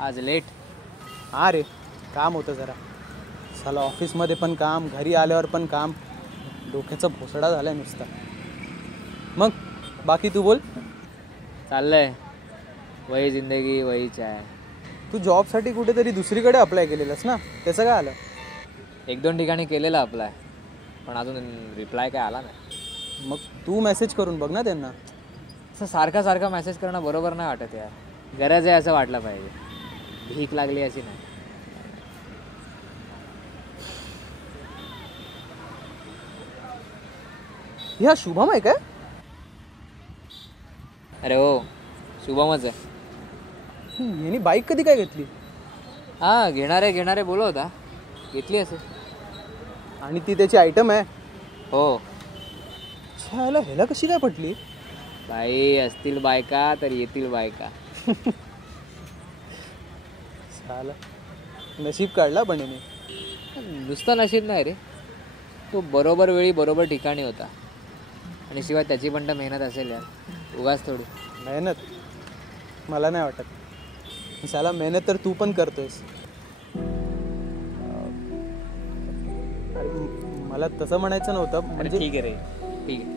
आज लेट? हा रे, काम होतं जरा. साला ऑफिसमध्ये पण काम, घरी आल्यावर पण काम, डोक्याचा भोसडा झालाय नुसता. मग बाकी तू बोल. चाललंय, वही जिंदगी वही चाय. तू जॉबसाठी कुठेतरी दुसरीकडे अप्लाय केलेलंस ना, त्याचं काय आलं? 1-2 ठिकाणी केलेला अप्लाय, पण अजून रिप्लाय काय आला नाही. मग तू मेसेज करून बघ ना त्यांना. असं सारखा सारखा मेसेज करणं बरोबर नाही वाटत यार. गरज आहे असं वाटलं पाहिजे, भीक लागली अशी नाही. ह्या शुभम आहे काय? अरे हो, शुभमच आहे. यांनी बाईक कधी काय घेतली? हां, घेणारे बोलत होता, घेतली असेल. आणि ती त्याची आयटम आहे? हो. ह्याला ह्याला कशी काय पटली? बाई असतील बायका तर येतील बायका. साला नशीब काढला पण याने. नुसतं नशीब नाही रे, तो बरोबर वेळी बरोबर ठिकाणी होता. आणि शिवाय त्याची पण तर मेहनत असेल यार, उगाच थोडी. मेहनत? मला नाही वाटत. साला मेहनत तर तू पण करतोयस. मला तसं म्हणायचं नव्हतं. म्हणजे ठीक आहे रे, ठीक आहे.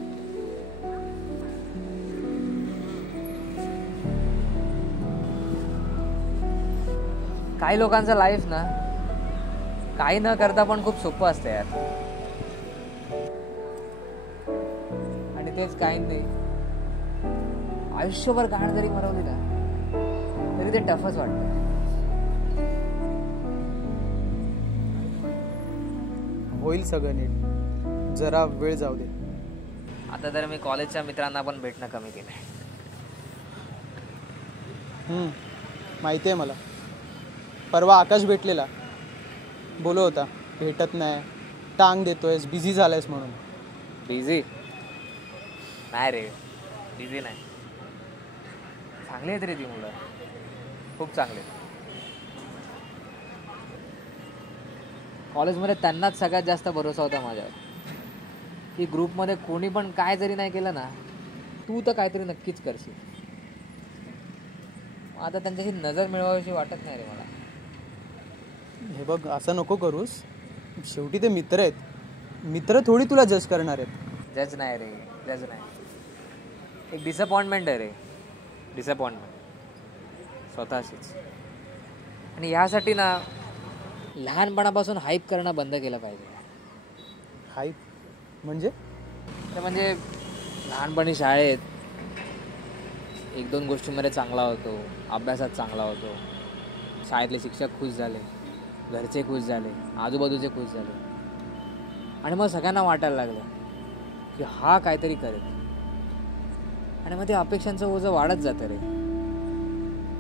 काही लोकांचं लाईफ ना काही न करता पण खूप सोपं असतं यार. आणि तेच काही नाही, आयुष्यभर गाण जरी मरवली ना तरी ते टफच वाटतं. होईल सगळं नीट, जरा वेळ जाऊ दे. आता तर मी कॉलेजच्या मित्रांना पण भेटणं कमी केलंय. माहिती आहे मला. परवा आकाश भेटलेला, बोलत होता भेटत नाही, टांग देतोयस, बिझी झालायस म्हणून. बिझी नाही रे, बिझी नाही. चांगली आहेत रे ती मुलं, खूप चांगले. कॉलेजमध्ये त्यांनाच सगळ्यात जास्त भरोसा होता माझ्यावर, की ग्रुपमध्ये कोणी पण काय जरी नाही केलं ना, तू तर काहीतरी नक्कीच करशील. आता त्यांच्याशी नजर मिळवावीशी वाटत नाही रे मला. हे बघ, असं नको करूस. शेवटी ते मित्र आहेत. मित्र थोडी तुला जज करणार आहेत. जज नाही रे, जज नाही. एक डिसअपॉइंटमेंट आहे रे, डिसअपॉइंटमेंट स्वतःशीच. आणि ह्यासाठी ना लहानपणापासून हाईप करणं बंद केलं पाहिजे. हाईप म्हणजे? म्हणजे लहानपणी शाळेत 1-2 गोष्टींमध्ये चांगला होतो, अभ्यासात चांगला होतो, शाळेतले शिक्षक खुश झाले, घरचे खुश झाले, आजूबाजूचे खुश झाले, आणि मग सगळ्यांना वाटायला लागलं की हा काहीतरी करेल. आणि मग ते अपेक्षांचं ओझं वाढत जातं रे.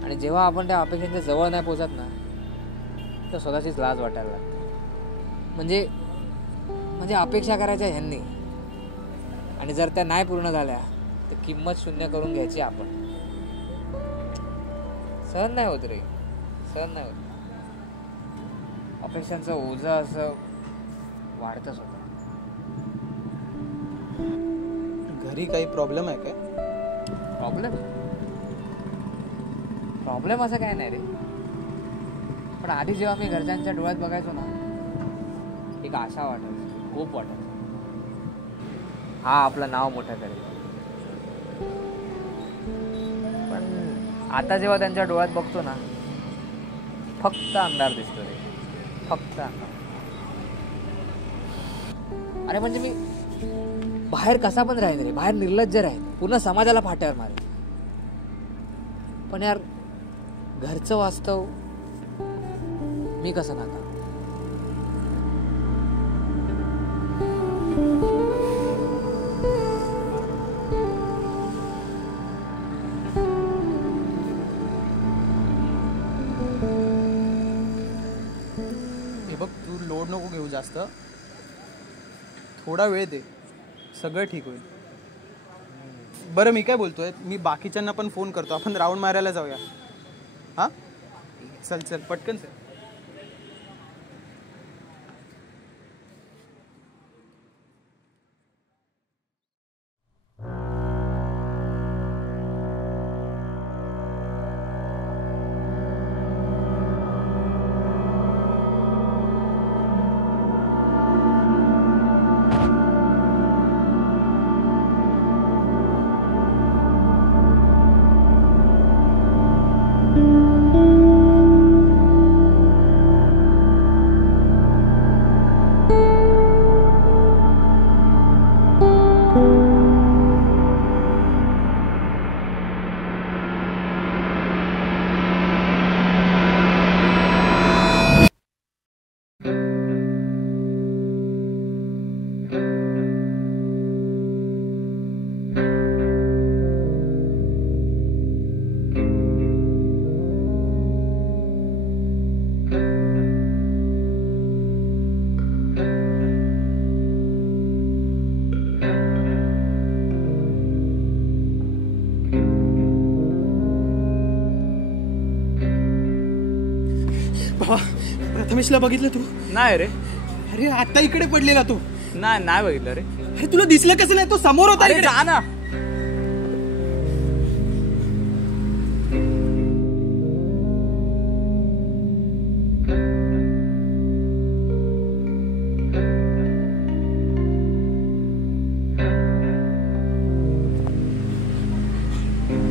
आणि जेव्हा आपण त्या अपेक्षांच्या जवळ नाही पोचत ना, तर स्वतःचीच लाज वाटायला लागते. म्हणजे अपेक्षा करायच्या ह्यांनी, आणि जर त्या नाही पूर्ण झाल्या तर किंमत शून्य करून घ्यायची आपण. सहन नाही होत रे, सहन नाही होत. अपेक्षांचं ओझं असं वाढतच होतं. घरी काही प्रॉब्लेम आहे काय? प्रॉब्लेम असं काय नाही रे, पण आधी जेव्हा मी घरच्यांच्या डोळ्यात बघायचो ना, एक आशा वाटायची, खूप वाटायचं, हा आपलं नाव मोठं करेल. पण आता जेव्हा त्यांच्या डोळ्यात बघतो ना, फक्त अंधार दिसतो रे, फक्त अंधार. अरे म्हणजे मी बाहेर कसा पण राहीन रे, बाहेर निर्लज्ज राहीन, पूर्ण समाजाला फाट्यावर मारेन, पण यार घरचं वास्तव मी कसं नाका. हे बघ, तू लोड नको घेऊ जास्त. थोडा वेळ दे, सगळं ठीक होईल. बरं, मी काय बोलतोय, मी बाकीच्यांना पण फोन करतो, आपण राऊंड मारायला जाऊया. हां, चल पटकन चल. बाबा प्रथमेशला बघितलं तू? नाही रे. अरे आता इकडे पडलेला तू. नाही बघितलं रे. अरे तुला दिसलं कसं नाही? तो समोर होता. अरे जा ना.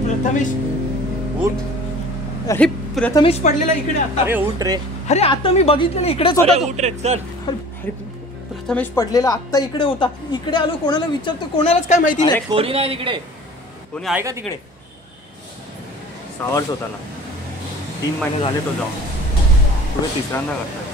प्रथमेश उठ. अरे प्रथमेश पडलेला इकडे आता. अरे उठ रे. अरे आता मी बघितलेलं इकडेच होता अरे तो. उठ रे चल. अरे प्रथमेश पडलेला आत्ता इकडे होता. इकडे आलो कोणाला विचारतो कोणालाच काय माहिती अरे नाही. कोणी नाही तिकडे. कोणी आहे का तिकडे? सावर्स होता ना. 3 महिने झाले तो जाऊन. तुला तिसऱ्यांदा करताय.